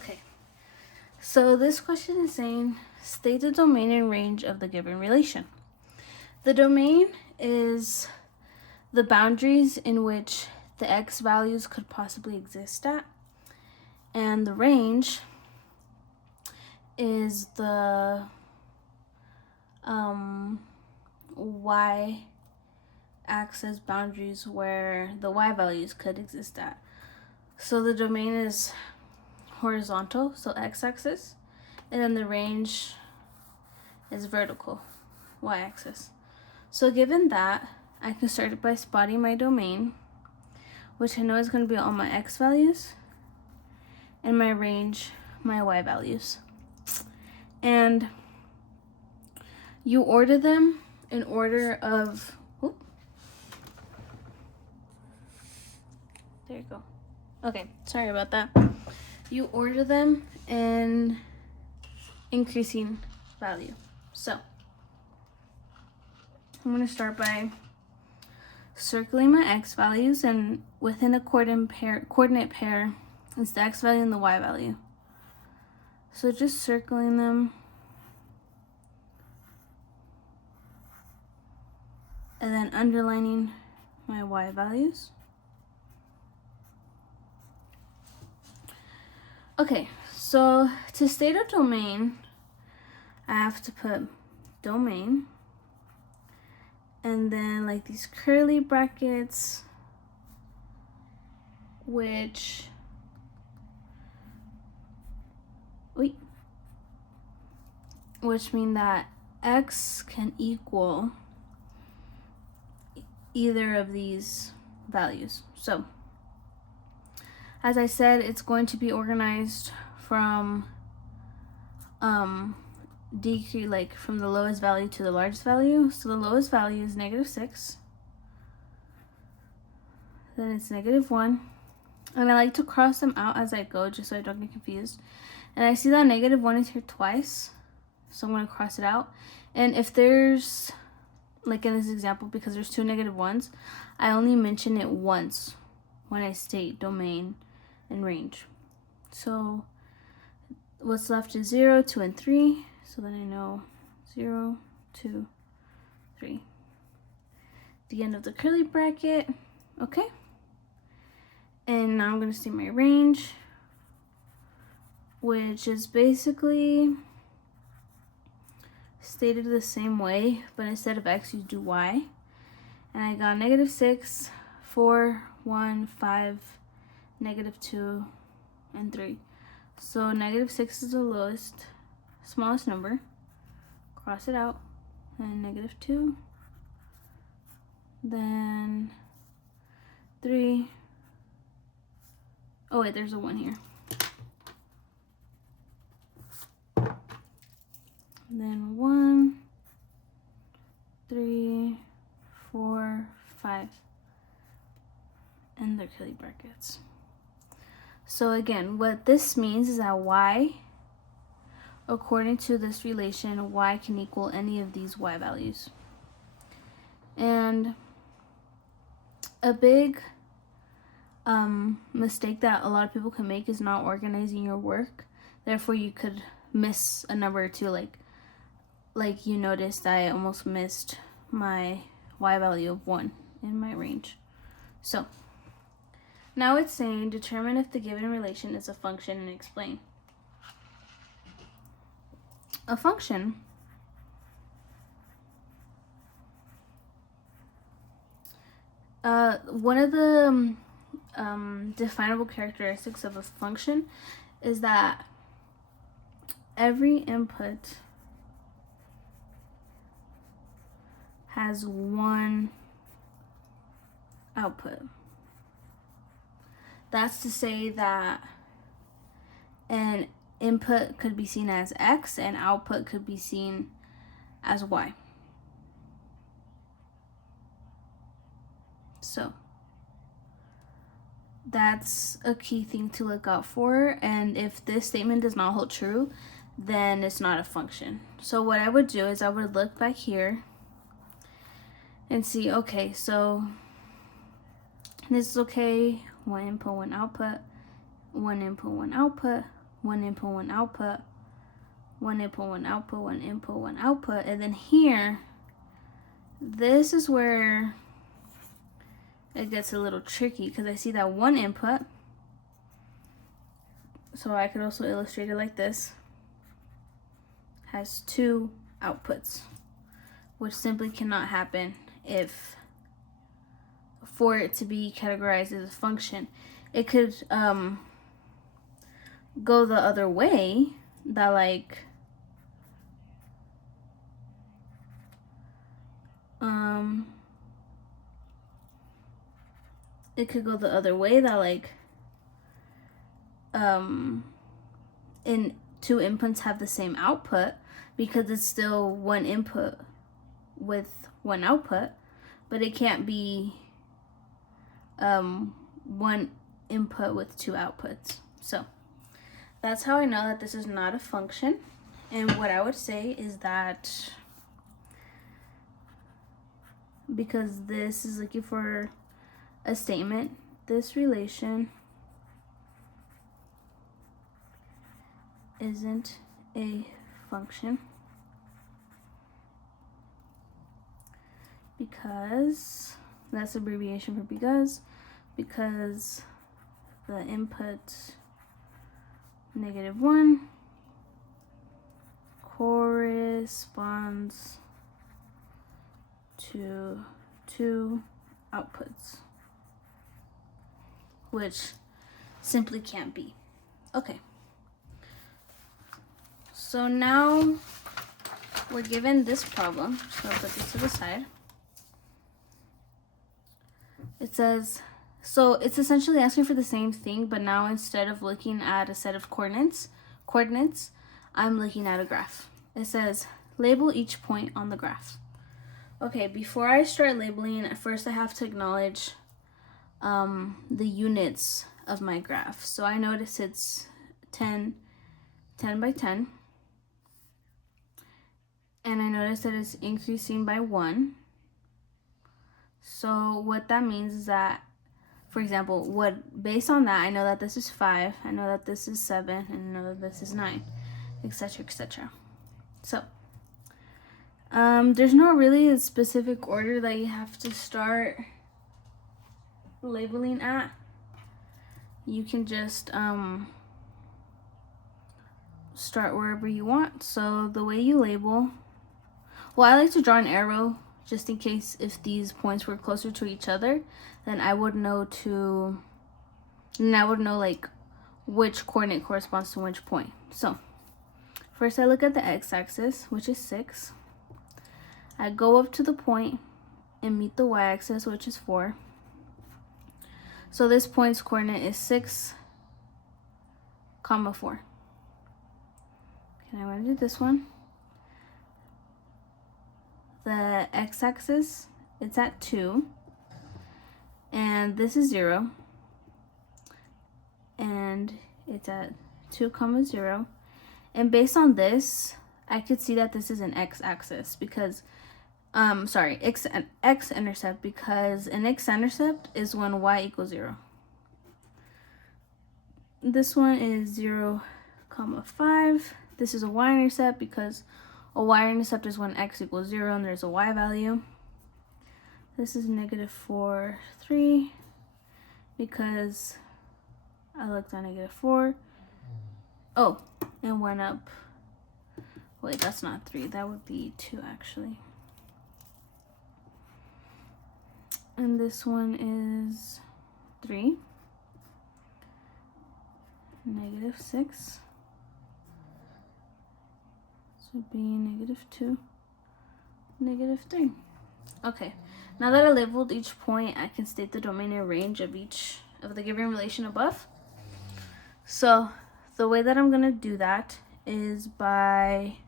Okay, so this question is saying, state the domain and range of the given relation. The domain is the boundaries in which the x values could possibly exist at, and the range is the y axis boundaries where the y values could exist at. So the domain is horizontal, so x-axis, and then the range is vertical, y-axis. So given that, I can start by spotting my domain, which I know is going to be all my x values, and my range, my y values. And you order them in order of, there you go. Okay, sorry about that. You order them in increasing value. So I'm going to start by circling my x values, and within a coordinate pair is the x value and the y value. So just circling them, and then underlining my y values. Okay, so to state a domain, I have to put domain, and then like these curly brackets, which mean that x can equal either of these values. So as I said, it's going to be organized from decrease, like from the lowest value to the largest value. So the lowest value is -6. Then it's -1. And I like to cross them out as I go just so I don't get confused. And I see that -1 is here twice, so I'm going to cross it out. And if there's, like in this example, because there's two -1s, I only mention it once when I state domain and range. So what's left is 0, 2, and 3. So then I know 0, 2, 3. The end of the curly bracket. Okay. And now I'm going to state my range, which is basically stated the same way, but instead of x, you do y. And I got -6, 4, 1, 5, -2, and 3. So -6 is the lowest, smallest number. Cross it out. And -2. Then 3. Oh wait, there's a 1 here. Then 1, 3, 4, 5. And the curly brackets. So again, what this means is that y, according to this relation, y can equal any of these y values. And a big mistake that a lot of people can make is not organizing your work. Therefore, you could miss a number or two. Like you noticed, I almost missed my y value of 1 in my range. So now it's saying determine if the given relation is a function and explain. A function one of the definable characteristics of a function is that every input has one output. That's to say that an input could be seen as x and output could be seen as y. So that's a key thing to look out for, and if this statement does not hold true, then it's not a function. So what I would do is I would look back here and see, okay, so this is okay, one input, one output, one input, one output, one input, one output, one input, one output, one input, one output. And then here, this is where it gets a little tricky because I see that one input. So I could also illustrate it like this. Has two outputs, which simply cannot happen if for it to be categorized as a function. It could go the other way, that like it could go the other way, that like in two inputs have the same output, because it's still one input with one output, but it can't be one input with two outputs. So that's how I know that this is not a function. And what I would say is that because this is looking for a statement, this relation isn't a function because that's abbreviation for because the input -1 corresponds to two outputs, which simply can't be. Okay. So now we're given this problem. So I'll put this to the side. It says, so it's essentially asking for the same thing, but now instead of looking at a set of coordinates, I'm looking at a graph. It says, label each point on the graph. Okay, before I start labeling, at first I have to acknowledge the units of my graph. So I notice it's 10 by 10. And I notice that it's increasing by 1. So what that means is that, for example, based on that, I know that this is 5, I know that this is 7, and I know that this is 9, etc., etc. So there's not really a specific order that you have to start labeling at. You can just start wherever you want. So the way you label, well, I like to draw an arrow just in case if these points were closer to each other, then I would know like which coordinate corresponds to which point. So first I look at the x-axis, which is 6. I go up to the point and meet the y-axis, which is 4. So this point's coordinate is 6, 4. Okay, I want to do this one. The x-axis, it's at 2, and this is 0, and it's at 2, 0. And based on this, I could see that this is an x-axis because x-intercept, because an x-intercept is when y equals 0. This one is 0, 5. This is a y-intercept because a y-intercept is when x equals 0 and there's a y value. This is -4, 3 because I looked at -4. Oh, and went up. Wait, that's not 3. That would be 2 actually. And this one is 3, -6. So be -2, -3. Okay, now that I labeled each point, I can state the domain and range of each of the given relation above. So the way that I'm gonna do that is by